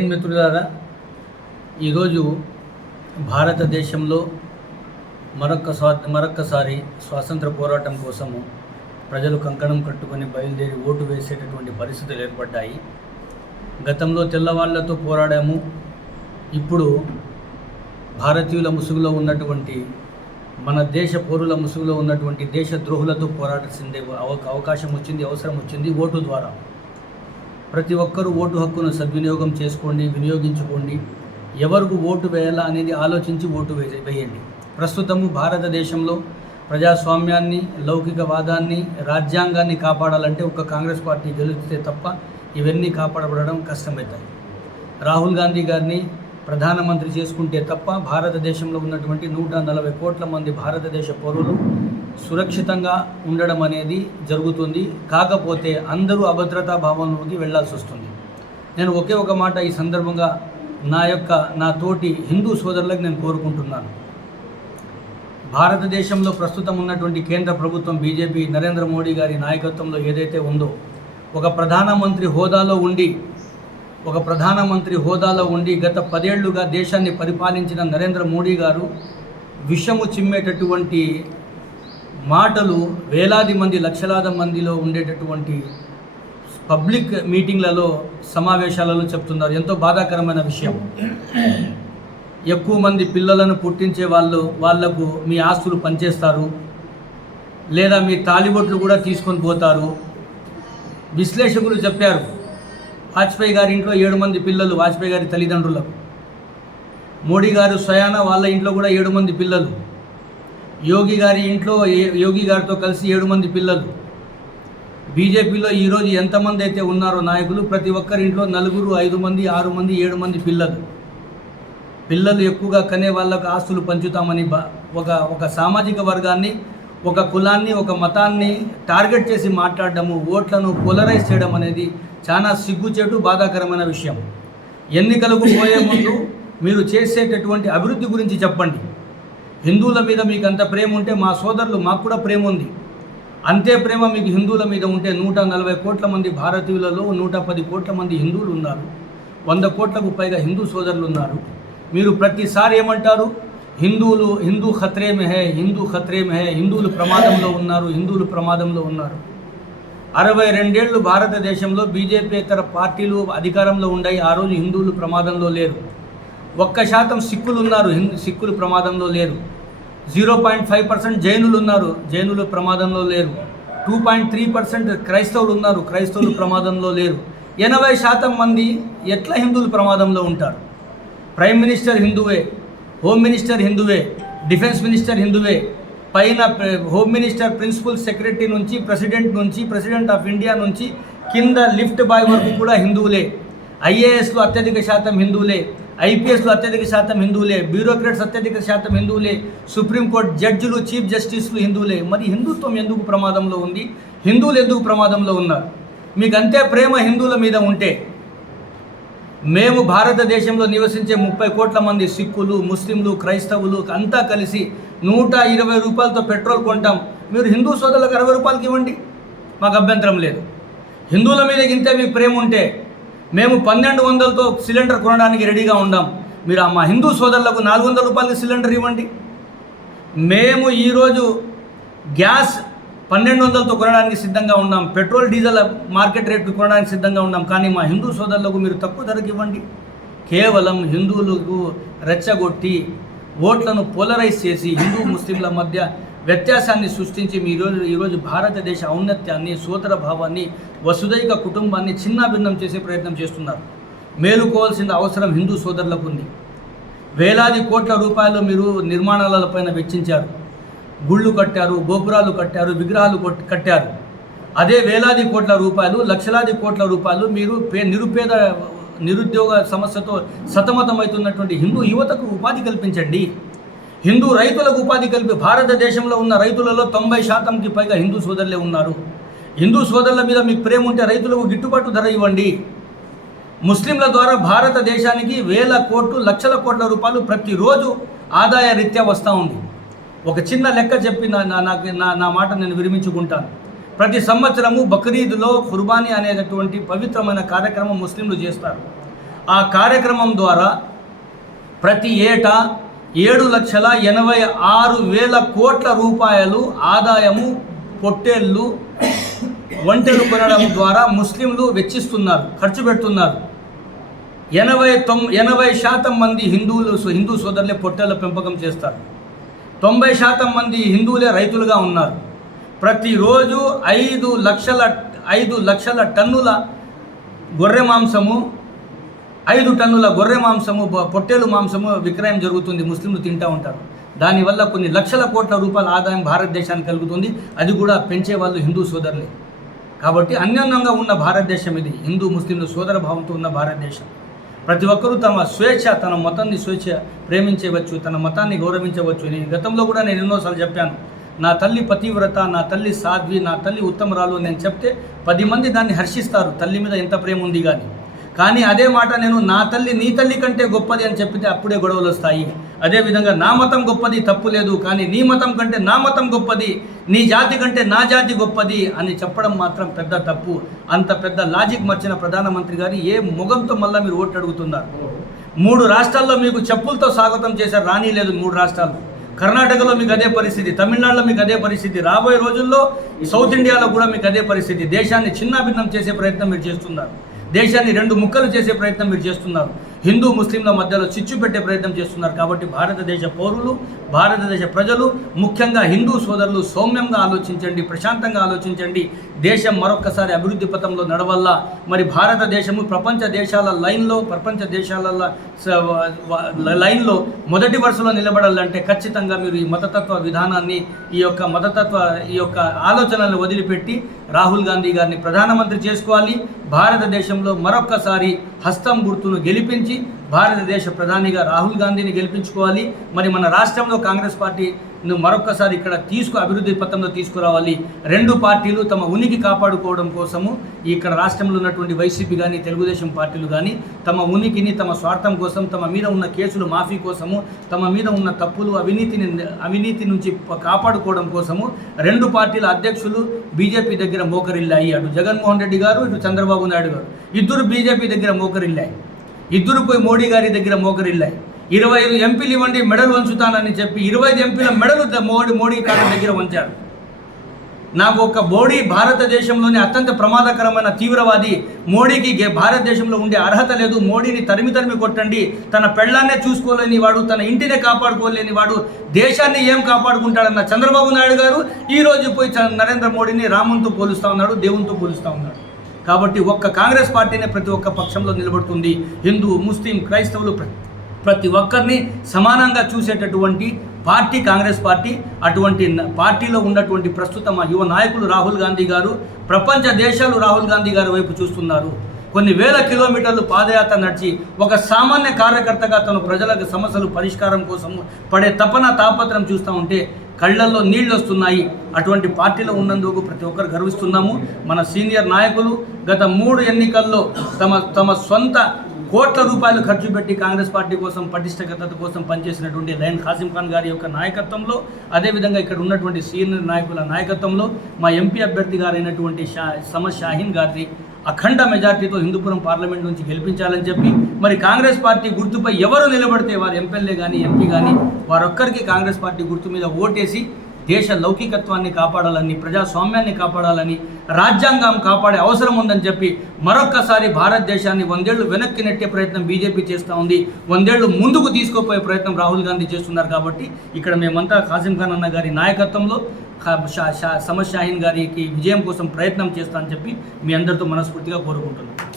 హింద్ మిత్రులారా? ఈరోజు భారతదేశంలో మరొక్క స్వా మరొక్కసారి స్వాతంత్ర పోరాటం కోసము ప్రజలు కంకణం కట్టుకొని బయలుదేరి ఓటు వేసేటటువంటి పరిస్థితులు ఏర్పడ్డాయి. గతంలో తెల్లవాళ్ళతో పోరాడాము. ఇప్పుడు భారతీయుల ముసుగులో ఉన్నటువంటి మన దేశ పౌరుల ముసుగులో ఉన్నటువంటి దేశ ద్రోహులతో పోరాడాల్సిందే అవకాశం వచ్చింది అవసరం వచ్చింది ఓటు ద్వారా. ప్రతి ఒక్కరూ ఓటు హక్కును సద్వినియోగం చేసుకోండి వినియోగించుకోండి. ఎవరికి ఓటు వేయాలా అనేది ఆలోచించి ఓటు వే వేయండి. ప్రస్తుతము భారతదేశంలో ప్రజాస్వామ్యాన్ని లౌకికవాదాన్ని రాజ్యాంగాన్ని కాపాడాలంటే ఒక కాంగ్రెస్ పార్టీ గెలిస్తే తప్ప ఇవన్నీ కాపాడబడడం కష్టమవుతాయి రాహుల్ గాంధీ గారిని ప్రధానమంత్రి చేసుకుంటే తప్ప భారతదేశంలో ఉన్నటువంటి నూట నలభై కోట్ల మంది భారతదేశ పౌరులు సురక్షితంగా ఉండడం అనేది జరుగుతుంది. కాకపోతే అందరూ అభద్రతా భావంలోకి వెళ్ళాల్సి వస్తుంది. నేను ఒకే ఒక మాట ఈ సందర్భంగా నా యొక్క నా తోటి హిందూ సోదరులకు నేను కోరుకుంటున్నాను. భారతదేశంలో ప్రస్తుతం ఉన్నటువంటి కేంద్ర ప్రభుత్వం బీజేపీ నరేంద్ర మోడీ గారి నాయకత్వంలో ఏదైతే ఉందో ఒక ప్రధానమంత్రి హోదాలో ఉండి ఒక ప్రధానమంత్రి హోదాలో ఉండి గత పదేళ్ళుగా దేశాన్ని పరిపాలించిన నరేంద్ర మోడీ గారు విషము చిమ్మేటటువంటి మాటలు వేలాది మంది లక్షలాది మందిలో ఉండేటటువంటి పబ్లిక్ మీటింగ్లలో సమావేశాలలో చెప్తున్నారు. ఎంతో బాధాకరమైన విషయం. ఎక్కువ మంది పిల్లలను పుట్టించే వాళ్ళు వాళ్ళకు మీ ఆస్తులు పనిచేస్తారు. లేదా మీ తాలిబొట్లు కూడా తీసుకొని పోతారు. విశ్లేషకులు చెప్పారు వాజ్పేయి గారి ఇంట్లో ఏడు మంది పిల్లలు వాజ్పేయి గారి తల్లిదండ్రులకు. మోడీ గారు స్వయాన వాళ్ళ ఇంట్లో కూడా ఏడు మంది పిల్లలు. యోగి గారి ఇంట్లో ఏ- యోగి గారితో కలిసి ఏడు మంది పిల్లలు. బీజేపీలో ఈరోజు ఎంతమంది అయితే ఉన్నారో నాయకులు ప్రతి ఒక్కరి ఇంట్లో నలుగురు ఐదు మంది ఆరు మంది ఏడు మంది పిల్లలు. పిల్లలు ఎక్కువగా కనే వాళ్ళకు ఆస్తులు పంచుతామని బ- ఒక ఒక సామాజిక వర్గాన్ని ఒక కులాన్ని ఒక మతాన్ని టార్గెట్ చేసి మాట్లాడడము ఓట్లను పోలరైజ్ చేయడం అనేది చాలా సిగ్గుచేటు బాధాకరమైన విషయం. ఎన్నికలకు పోయే ముందు మీరు చేసేటటువంటి అభివృద్ధి గురించి చెప్పండి. హిందువుల మీద మీకు అంత ప్రేమ ఉంటే మా సోదరులు మాకు కూడా ప్రేమ ఉంది. అంతే ప్రేమ మీకు హిందువుల మీద ఉంటే నూట నలభై కోట్ల మంది భారతీయులలో నూట పది కోట్ల మంది హిందువులు ఉన్నారు. వంద కోట్లకు పైగా హిందూ సోదరులు ఉన్నారు. మీరు ప్రతిసారి ఏమంటారు? హిందువులు హిందూ ఖత్రే హే హిందూ ఖత్రే హే హిందువులు ప్రమాదంలో ఉన్నారు హిందువులు ప్రమాదంలో ఉన్నారు. అరవై రెండేళ్ళు భారతదేశంలో బీజేపీతర పార్టీలు అధికారంలో ఉన్నాయి ఆ రోజు హిందువులు ప్రమాదంలో లేరు. ఒక్క శాతం సిక్కులు ఉన్నారు సిక్కులు ప్రమాదంలో లేరు. జీరో పాయింట్ ఫైవ్ పర్సెంట్ జైనులు ఉన్నారు జైనులు ప్రమాదంలో లేరు. టూ పాయింట్ త్రీ పర్సెంట్ క్రైస్తవులు ఉన్నారు క్రైస్తవులు ప్రమాదంలో లేరు. ఎనభై శాతం మంది ఎట్లా హిందువులు ప్రమాదంలో ఉంటారు? ప్రైమ్ మినిస్టర్ హిందువే హోమ్ మినిస్టర్ హిందువే డిఫెన్స్ మినిస్టర్ హిందువే పైన హోమ్ మినిస్టర్ ప్రిన్సిపల్ సెక్రటరీ నుంచి ప్రెసిడెంట్ నుంచి ప్రెసిడెంట్ ఆఫ్ ఇండియా నుంచి కింద లిఫ్ట్ బాయ్ వరకు కూడా హిందువులే. ఐఏఎస్లో అత్యధిక శాతం హిందువులే. ఐపీఎస్లు అత్యధిక శాతం హిందువులే బ్యూరోక్రాట్స్ అత్యధిక శాతం హిందువులే సుప్రీంకోర్టు జడ్జిలు చీఫ్ జస్టిస్లు హిందువులే. మరి హిందుత్వం ఎందుకు ప్రమాదంలో ఉంది? హిందువులు ఎందుకు ప్రమాదంలో ఉన్నారు? మీకు అంతే ప్రేమ హిందువుల మీద ఉంటే మేము భారతదేశంలో నివసించే ముప్పై కోట్ల మంది సిక్కులు ముస్లింలు క్రైస్తవులు అంతా కలిసి నూట ఇరవై రూపాయలతో పెట్రోల్ కొంటాం. మీరు హిందూ సోదరులకు అరవై రూపాయలకి ఇవ్వండి. మాకు అభ్యంతరం లేదు. హిందువుల మీద ఇంత మీకు ప్రేమ ఉంటే మేము పన్నెండు వందలతో సిలిండర్ కొనడానికి రెడీగా ఉన్నాం మీరు ఆ మా హిందూ సోదరులకు నాలుగు వందల రూపాయలకి సిలిండర్ ఇవ్వండి. మేము ఈరోజు గ్యాస్ పన్నెండు వందలతో కొనడానికి సిద్ధంగా ఉన్నాం. పెట్రోల్ డీజిల్ మార్కెట్ రేట్లు కొనడానికి సిద్ధంగా ఉన్నాం. కానీ మా హిందూ సోదరులకు మీరు తక్కువ ధరకు ఇవ్వండి. కేవలం హిందువులకు రెచ్చగొట్టి ఓట్లను పోలరైజ్ చేసి హిందూ ముస్లింల మధ్య వ్యత్యాసాన్ని సృష్టించి మీ ఈరోజు ఈరోజు భారతదేశ ఔన్నత్యాన్ని సోదర భావాన్ని వసుదైక కుటుంబాన్ని చిన్నాభిన్నం చేసే ప్రయత్నం చేస్తున్నారు. మేలుకోవాల్సిన అవసరం హిందూ సోదరులకు ఉంది. వేలాది కోట్ల రూపాయలు మీరు నిర్మాణాలపైన వెచ్చించారు. గుళ్ళు కట్టారు గోపురాలు కట్టారు విగ్రహాలు కట్టారు. అదే వేలాది కోట్ల రూపాయలు లక్షలాది కోట్ల రూపాయలు మీరు పే నిరుపేద నిరుద్యోగ సమస్యతో సతమతమవుతున్నటువంటి హిందూ యువతకు ఉపాధి కల్పించండి. హిందూ రైతులకు ఉపాధి కల్పి భారతదేశంలో ఉన్న రైతులలో తొంభై శాతంకి పైగా హిందూ సోదరులే ఉన్నారు. హిందూ సోదరుల మీద మీకు ప్రేమ ఉంటే రైతులకు గిట్టుబాటు ధర ఇవ్వండి. ముస్లింల ద్వారా భారతదేశానికి వేల కోట్లు లక్షల కోట్ల రూపాయలు ప్రతిరోజు ఆదాయ రీత్యా వస్తూ ఉంది. ఒక చిన్న లెక్క చెప్పి నా నా- నాకు నా నా మాట నేను విరమించుకుంటాను. ప్రతి సంవత్సరము బక్రీద్లో కుర్బానీ అనేటటువంటి పవిత్రమైన కార్యక్రమం ముస్లింలు చేస్తారు. ఆ కార్యక్రమం ద్వారా ప్రతి ఏటా ఏడు లక్షల ఎనభై ఆరు వేల కోట్ల రూపాయలు ఆదాయము పొట్టేళ్ళు ఒంటెలు కొనడం ద్వారా ముస్లింలు వెచ్చిస్తున్నారు ఖర్చు పెడుతున్నారు. ఎనభై తొమ్ ఎనభై శాతం మంది హిందువులు హిందూ సోదరులే పొట్టేళ్ళ పెంపకం చేస్తారు. తొంభై శాతం మంది హిందువులే రైతులుగా ఉన్నారు. ప్రతిరోజు ఐదు లక్షల ఐదు లక్షల టన్నుల గొర్రె మాంసము ఐదు టన్నుల గొర్రె మాంసము పొట్టేలు మాంసము విక్రయం జరుగుతుంది. ముస్లింలు తింటూ ఉంటారు. దానివల్ల కొన్ని లక్షల కోట్ల రూపాయల ఆదాయం భారతదేశానికి కలుగుతుంది. అది కూడా పెంచే వాళ్ళు హిందూ సోదరులే. కాబట్టి అన్యోన్యంగా ఉన్న భారతదేశం ఇది. హిందూ ముస్లింలు సోదర భావంతో ఉన్న భారతదేశం. ప్రతి ఒక్కరూ తమ స్వేచ్ఛ తన మతాన్ని స్వేచ్ఛ ప్రేమించవచ్చు తన మతాన్ని గౌరవించవచ్చు నేను గతంలో కూడా నేను ఎన్నోసార్లు చెప్పాను. నా తల్లి పతివ్రత నా తల్లి సాధ్వి నా తల్లి ఉత్తమరాలు నేను చెప్తే పది మంది దాన్ని హర్షిస్తారు. తల్లి మీద ఎంత ప్రేమ ఉంది కానీ. కానీ అదే మాట నేను నా తల్లి నీ తల్లి కంటే గొప్పది అని చెప్పితే అప్పుడే గొడవలు వస్తాయి. అదేవిధంగా నా మతం గొప్పది తప్పు లేదు కానీ నీ మతం కంటే నా మతం గొప్పది నీ జాతి కంటే నా జాతి గొప్పది అని చెప్పడం మాత్రం పెద్ద తప్పు. అంత పెద్ద లాజిక్ మర్చిన ప్రధానమంత్రి గారు ఏ ముఖంతో మళ్ళీ మీరు ఓట్లు అడుగుతున్నారు? మూడు రాష్ట్రాల్లో మీకు చెప్పులతో స్వాగతం చేశారు రాని లేదు మూడు రాష్ట్రాలు. కర్ణాటకలో మీకు అదే పరిస్థితి తమిళనాడులో మీకు అదే పరిస్థితి రాబోయే రోజుల్లో ఈ సౌత్ ఇండియాలో కూడా మీకు అదే పరిస్థితి. దేశాన్ని చిన్నాభిన్నం చేసే ప్రయత్నం మీరు చేస్తున్నారు. దేశాన్ని రెండు ముక్కలు చేసే ప్రయత్నం మీరు చేస్తున్నారు. హిందూ ముస్లింల మధ్యలో చిచ్చు పెట్టే ప్రయత్నం చేస్తున్నారు కాబట్టి భారతదేశ పౌరులు భారతదేశ ప్రజలు ముఖ్యంగా హిందూ సోదరులు సౌమ్యంగా ఆలోచించండి ప్రశాంతంగా ఆలోచించండి. దేశం మరొక్కసారి అభివృద్ధి పథంలో నడవల్ల. మరి భారతదేశము ప్రపంచ దేశాల లైన్లో ప్రపంచ దేశాల స- లైన్లో మొదటి వరుసలో నిలబడాలంటే ఖచ్చితంగా మీరు ఈ మతతత్వ విధానాన్ని ఈ యొక్క మతతత్వ ఈ యొక్క ఆలోచనలను వదిలిపెట్టి రాహుల్ గాంధీ గారిని ప్రధానమంత్రి చేసుకోవాలి. భారతదేశంలో మరొక్కసారి హస్తం గుర్తును గెలిపించి భారతదేశ ప్రధానిగా రాహుల్ గాంధీని గెలిపించుకోవాలి. మరి మన రాష్ట్రంలో కాంగ్రెస్ పార్టీ నువ్వు మరొక్కసారి ఇక్కడ తీసుకు అభివృద్ధి పథంలో తీసుకురావాలి. రెండు పార్టీలు తమ ఉనికి కాపాడుకోవడం కోసము ఇక్కడ రాష్ట్రంలో ఉన్నటువంటి వైసీపీ కానీ తెలుగుదేశం పార్టీలు కానీ తమ ఉనికిని తమ స్వార్థం కోసం తమ మీద ఉన్న కేసులు మాఫీ కోసము తమ మీద ఉన్న తప్పులు అవినీతిని అవినీతి నుంచి కాపాడుకోవడం కోసము రెండు పార్టీల అధ్యక్షులు బీజేపీ దగ్గర మోకరిల్లాయి. అటు జగన్మోహన్ రెడ్డి గారు ఇటు చంద్రబాబు నాయుడు గారు. ఇద్దరు బీజేపీ దగ్గర మోకరిల్లాయి. ఇద్దరు పోయి మోడీ గారి దగ్గర మోకరిల్లాయి. ఇరవై ఐదు ఎంపీలు ఇవ్వండి మెడలు వంచుతానని చెప్పి ఇరవై ఐదు ఎంపీల మెడలు మోడీ మోడీ గారి దగ్గర వంచారు. నాకు ఒక మోడీ భారతదేశంలోని అత్యంత ప్రమాదకరమైన తీవ్రవాది మోడీకి భారతదేశంలో ఉండే అర్హత లేదు. మోడీని తరిమి తరిమి కొట్టండి. తన పెళ్ళాన్నే చూసుకోలేని వాడు తన ఇంటినే కాపాడుకోలేని వాడు దేశాన్ని ఏం కాపాడుకుంటాడన్న చంద్రబాబు నాయుడు గారు ఈ రోజు పోయి నరేంద్ర మోడీని రామునితో పోలుస్తా ఉన్నాడు దేవునితో పోలుస్తా ఉన్నాడు. కాబట్టి ఒక్క కాంగ్రెస్ పార్టీనే ప్రతి ఒక్క పక్షంలో నిలబడుతుంది. హిందూ ముస్లిం క్రైస్తవులు ప్రతి ఒక్కరిని సమానంగా చూసేటటువంటి పార్టీ కాంగ్రెస్ పార్టీ అటువంటి పార్టీలో ఉన్నటువంటి ప్రస్తుత మా యువ నాయకులు రాహుల్ గాంధీ గారు ప్రపంచ దేశాలు రాహుల్ గాంధీ గారి వైపు చూస్తున్నారు. కొన్ని వేల కిలోమీటర్లు పాదయాత్ర నడిచి ఒక సామాన్య కార్యకర్తగా తను ప్రజలకు సమస్యలు పరిష్కారం కోసం పడే తపన తాపత్రం చూస్తూ ఉంటే కళ్ళల్లో నీళ్ళు వస్తున్నాయి అటువంటి పార్టీలో ఉన్నందుకు ప్రతి ఒక్కరు గర్విస్తున్నాము. మన సీనియర్ నాయకులు గత మూడు ఎన్నికల్లో తమ తమ సొంత కోట్ల రూపాయలు ఖర్చు పెట్టి కాంగ్రెస్ పార్టీ కోసం పటిష్టగత కోసం పనిచేసినటువంటి లైన్ ఖాసిం ఖాన్ గారి యొక్క నాయకత్వంలో అదేవిధంగా ఇక్కడ ఉన్నటువంటి సీనియర్ నాయకుల నాయకత్వంలో మా ఎంపీ అభ్యర్థి గారైనటువంటి షా సమర్ షాహీన్ గారిని అఖండ మెజార్టీతో హిందూపురం పార్లమెంట్ నుంచి గెలిపించాలని చెప్పి మరి కాంగ్రెస్ పార్టీ గుర్తుపై ఎవరు నిలబడితే వారు ఎమ్మెల్యే కానీ ఎంపీ కానీ వారొక్కరికి కాంగ్రెస్ పార్టీ గుర్తు మీద ఓటేసి దేశ లౌకికత్వాన్ని కాపాడాలని ప్రజాస్వామ్యాన్ని కాపాడాలని రాజ్యాంగం కాపాడే అవసరం ఉందని చెప్పి మరొక్కసారి భారతదేశాన్ని వందేళ్ళు వెనక్కి నెట్టే ప్రయత్నం బీజేపీ చేస్తూ ఉంది. వందేళ్ళు ముందుకు తీసుకుపోయే ప్రయత్నం రాహుల్ గాంధీ చేస్తున్నారు కాబట్టి ఇక్కడ మేమంతా ఖాసిం ఖాన్ అన్న గారి నాయకత్వంలో ఖా- షా- షా- షాహీన్ గారికి విజయం కోసం ప్రయత్నం చేస్తామని చెప్పి మీ అందరితో మనస్ఫూర్తిగా కోరుకుంటున్నాను